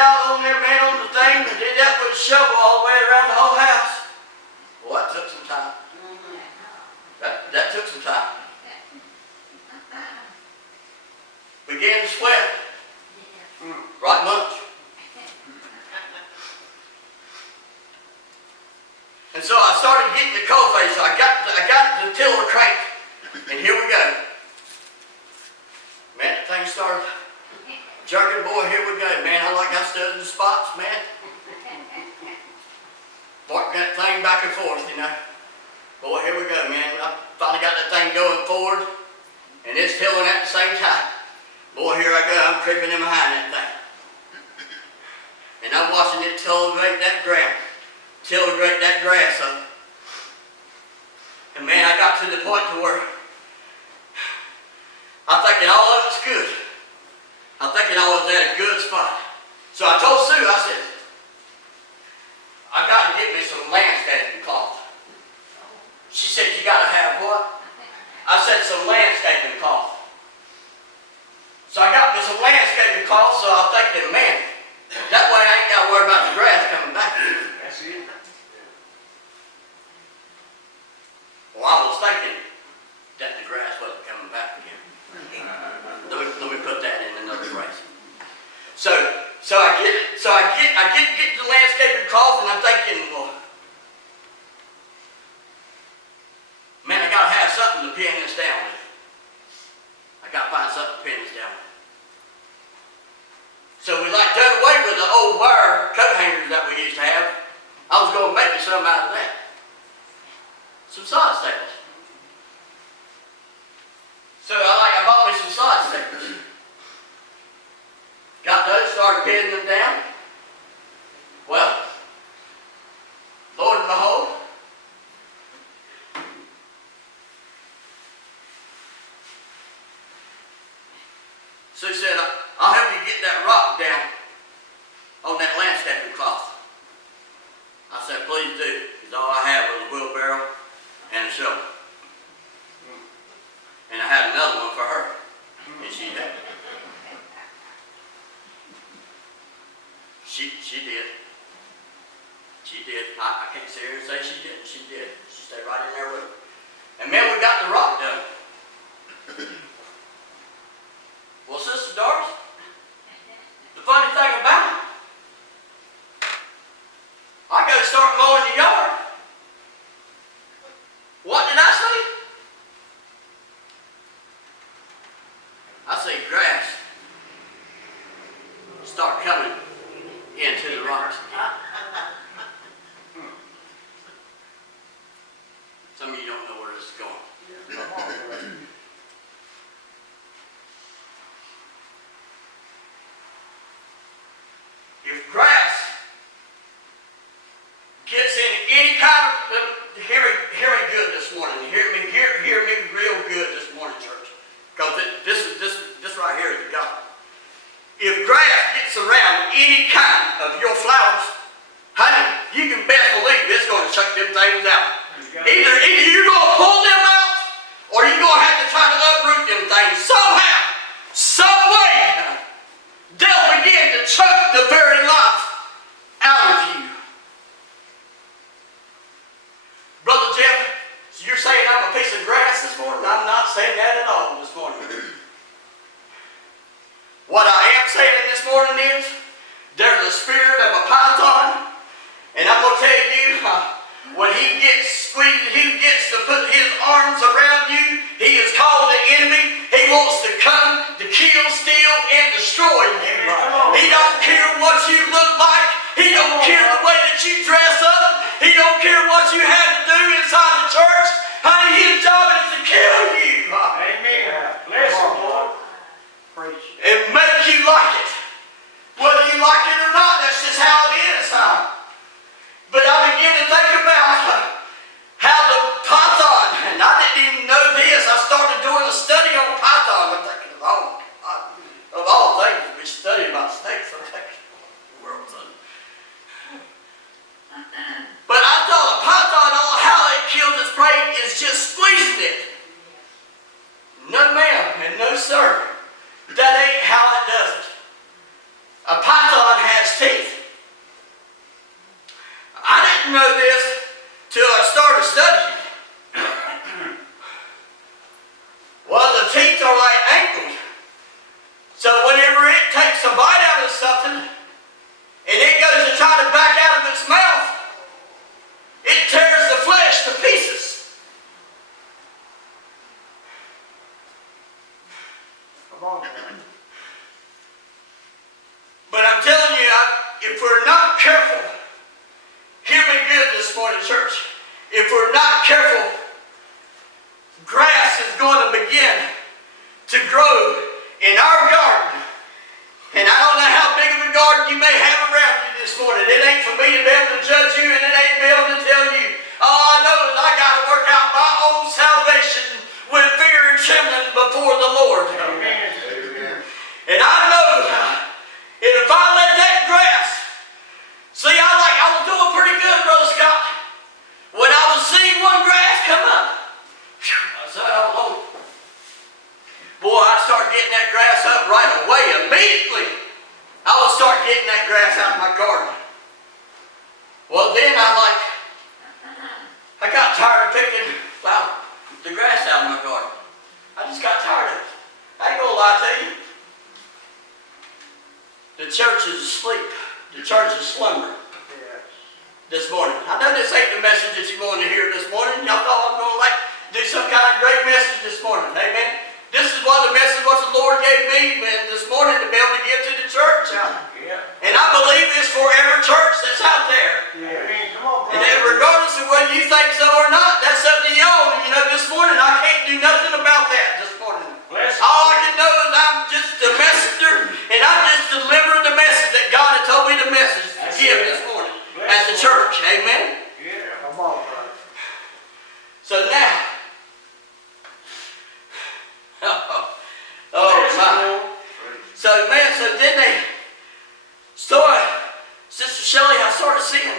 out on there, man, on the thing, and did that with a shovel all the way around the whole house. Well, that took some time. That took some time. Began to sweat. Right much. And so I started getting the cold face. So I got the tiller cranked. And here we go. Man, the thing started jerking. Boy, here we go. Man, I like I stood in the spots, man. Working that thing back and forth, you know. Boy, here we go, man. I finally got that thing going forward. And it's tilling at the same time. Boy, here I go. I'm creeping in behind that thing. And I'm watching it tillate that ground. Tillate that grass up. And man, I got to the point to where I'm thinking all of it's good. I'm thinking I was at a good spot. So I told Sue, I said, I got to get me some landscaping cloth. She said, you got to have what? I said, some landscaping cloth. So I got me some landscaping cloth, so I'm thinking, man, that way I ain't got to worry about the grass coming back. That's it. Well, I was thinking that the grass wasn't coming back again. Let me put that in another phrase. So I get the landscaping cloth, and I'm thinking, well, man, I gotta have something to pin this down with. I gotta find something to pin this down with. So we like done away with the old wire coat hangers that we used to have. I was gonna make me something out of that. Some side staples. So I bought me some side staples. Got those, started pinning them down. Well, Lord and behold, Sue said, I'll help you get that rock down on that landscaping cloth. I said, please do, because all I had was a wheelbarrow and a shovel. And I had another one for her. And she did. She did. She did. I can't sit here and say she didn't. She did. She stayed right in there with me. And man, we got the rock done. Well, Sister Doris, the funny thing about it, I go to start mowing the yard. What did I see? I see grass start coming into the rocks. Some of you don't know where this is going. If grass gets in any kind of, hear me good this morning. Hear me real good this morning, church. Because this right here is God. If grass gets around any kind of your flowers, honey, you can best believe it's going to chuck them things out. Either you're going to pull them out, or you're going to have to try to uproot them things somehow, some way. They'll begin to choke the very life out of you. Brother Jeff, so you're saying I'm a piece of grass this morning? I'm not saying that at all this morning. What I am saying this morning is, there's a spirit of a python, and I'm going to tell you, when he gets squeezed, he gets to put his arms around you, he is called the enemy. He wants to come to kill, steal, and destroy you. He don't care what you look like. He don't care the way that you dress up. He don't care what you had to do inside the church. Honey, his job is to kill you. Amen. Listen, Lord. Preach. And make you like it. Whether you like it or not, that's just how it is. But I begin to think about how the python, and I didn't even know this, I started doing a study on python. I'm thinking, oh, of all things, we study about snakes. me to be able to judge you, and it ain't be able to tell you. All I know is I got to work out my own salvation with fear and trembling before the Lord. Amen. And I know if I let that grass, see, I was doing pretty good, Brother Scott. When I was seeing one grass come up, I said, oh Lord. Boy, I start getting that grass up right away. Immediately, I would start getting that grass out of my garden. Well, then I got tired of picking the grass out of my garden. I just got tired of it. I ain't gonna lie to you. The church is asleep. The church is slumbering this morning. I know this ain't the message that you're going to hear this morning. Y'all thought I was going to do some kind of great message this morning. Amen. This is what the message what the Lord gave me this morning to be able to give to the church. And I believe it's for every church that's out there. Come on, And then regardless of whether you think so or not, that's up to y'all. You know, this morning I can't do nothing about that this morning. All I can know is I'm just a messenger, and I just deliver the message that God had told me the message to give this morning at the church. Amen? Yeah. Come on, brother. So now, oh my. So man, so then they started, Sister Shelley, I started seeing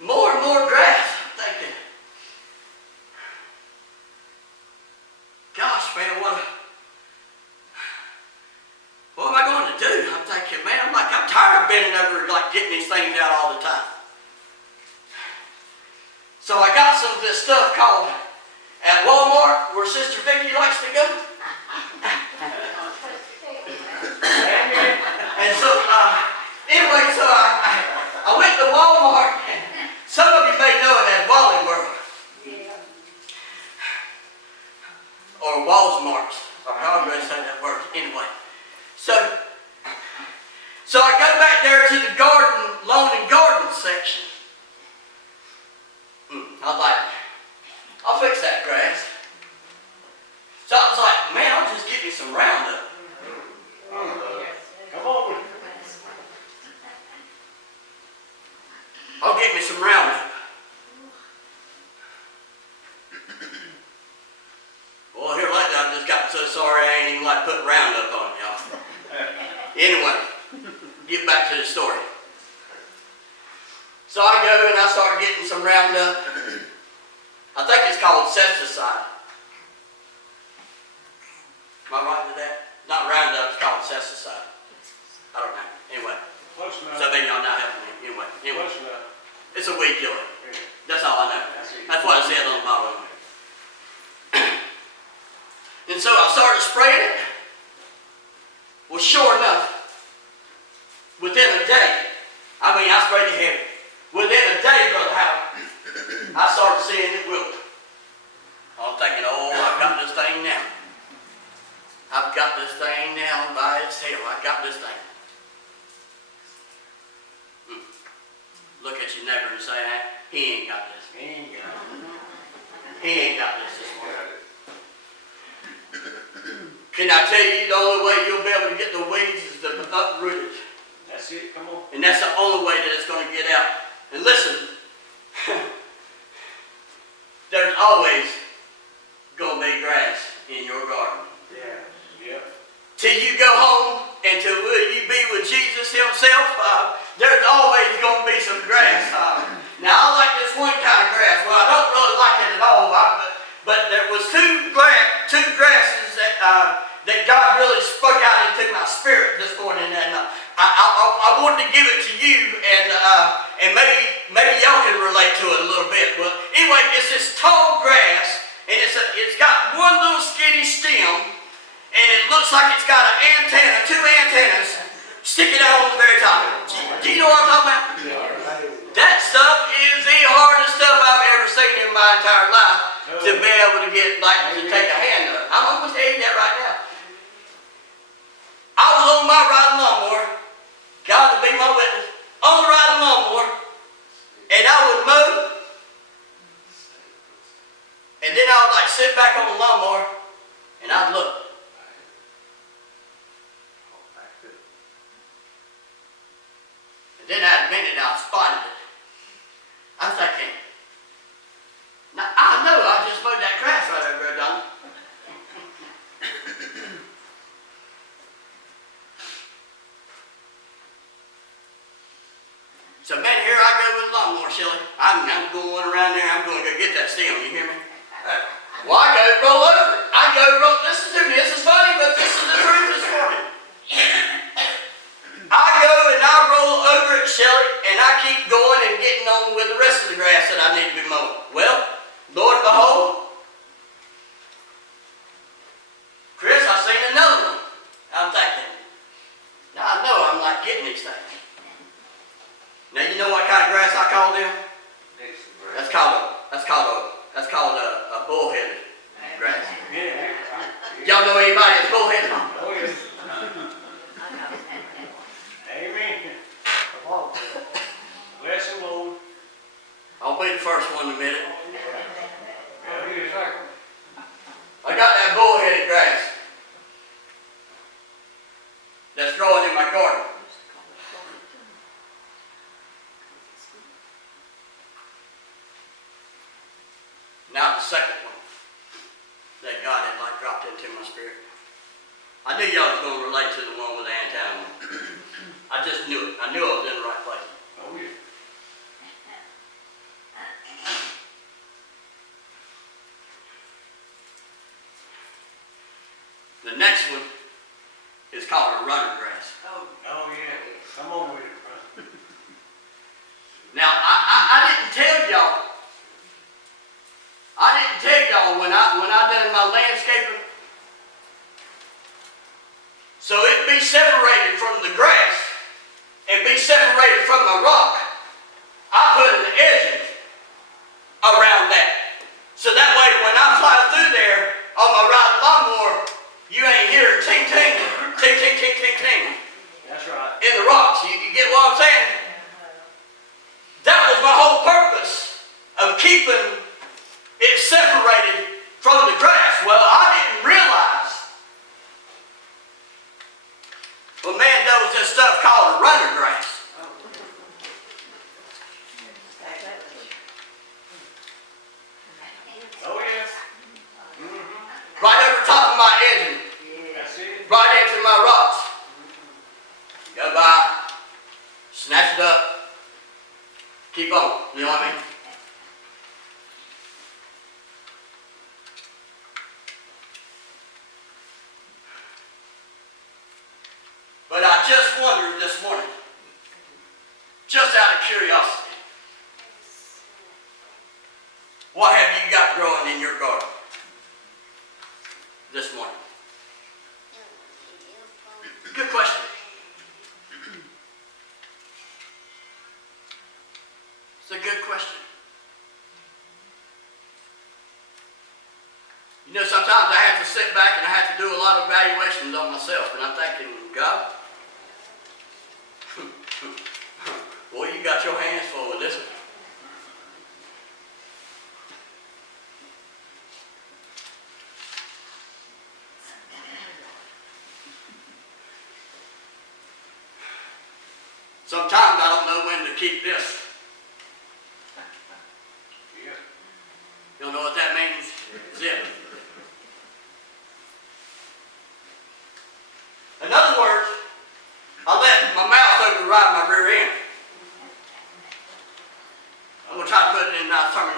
more and more grass. I'm thinking, gosh man, what am I going to do? I'm thinking, man, I'm tired of bending over getting these things out all the time. So I got some of this stuff called at Walmart where Sister Vicky likes to go. And so, anyway, so I went to Walmart. And some of you may know it as Wally World. Or Walmart, or however you say that word. Anyway, so I go back there to the lawn and garden section. I was like, I'll fix that grass. So I was like, man, I'll just get me some Roundup. Come on. I'll get me some Roundup. Well, here lately I've just gotten so sorry I ain't even put Roundup on it, y'all. Anyway, get back to the story. So I go and I start getting some Roundup. I think it's called pesticide. Am I right with that? Not Roundup, it's called pesticide. I don't know. Anyway. Close enough. So maybe y'all not helping me. Anyway. Close enough. It's a weed killer. That's all I know. That's what it said on the bottle. And so I started spraying it. Well, sure enough, within a day, I sprayed it heavy. Within a day, Brother Howard, I started seeing it wilt. I'm thinking, oh, I've got this thing now. I've got this thing now by its tail. I got this thing. Look at your neighbor and say, he ain't got this. He ain't got it. He ain't got this morning. Can I tell you the only way you'll be able to get the weeds is to uproot it. That's it. Come on. And that's the only way that it's going to get out. And listen, there's always going to be grass in your garden. Yeah. Till you go home and till you be with Jesus himself, there's always going to be some grass. Now I like this one kind of grass. Well, I don't really like it at all, but there was two grasses that God really spoke out into my spirit this morning, and I wanted to give it to you, and maybe y'all can relate to it a little bit. Well, anyway, it's this tall grass, and it's got one little skinny stem, and it looks like it's got two antennas sticking out on the very top. Do you know what I'm talking about? That stuff is the hardest stuff I've ever seen in my entire life to be able to get, to take a hand of. I'm going to tell you that right now. I was on my riding lawnmower, God to be my witness, on the riding lawnmower, and I would mow, and then I would sit back on the lawnmower, and I'd look. And then I admitted I spotted So man, here I go with the lawnmower, Shelly. I'm going around there. I'm going to go get that stem. You hear me? Well, I go roll over it. I go roll. Listen to me. This is funny, but this is the truth this morning. I go and I roll over it, Shelly, and I keep going and getting on with the rest of the grass that I need to be mowing. Well, Lord behold, Chris, I seen another one. I'm thinking, now I know I'm not getting these things. Now you know what kind of grass I call them? That's called a bullheaded grass. Yeah. Y'all know anybody that's bullheaded? Oh, yes. Amen. Bless the Lord. I'll be the first one in a minute. Yeah, he is like, I got that bullheaded grass that's growing in my garden. Now the second one that God had like dropped into my spirit. I knew y'all was going to relate to the one with the antenna. I just knew it. I knew I was in the right place. oh, yeah. The next one is called a runner grass. Oh, yeah. Come on with it, brother. Now I didn't tell y'all. I didn't tell y'all when I done my landscaping. So it be separated from the grass and be separated from my rock. I put an edging around that. So that way when I fly through there on my riding lawnmower, you ain't hearing ting ting, ting ting ting ting ting That's right. in the rocks. You get what I'm saying? That was my whole purpose of keeping it separated from the grass. Well, I didn't realize. Well, man, there was this stuff called runner grass. Oh, yes. Right over top of my edging. That's it. Right into my rocks. Go by, snatch it up, keep on. You know what I mean? But I just wondered this morning, just out of curiosity, what have you got growing in your garden this morning? Good question. It's a good question. You know, sometimes I have to sit back and I have to do a lot of evaluations on myself, and I'm thinking, God, boy, you got your hands full with this one. Sometimes I don't know when to keep this. Yeah. You don't know what that means? Zip. In other words, I let my mouth override my rear end. I'm going to try to put it in terminology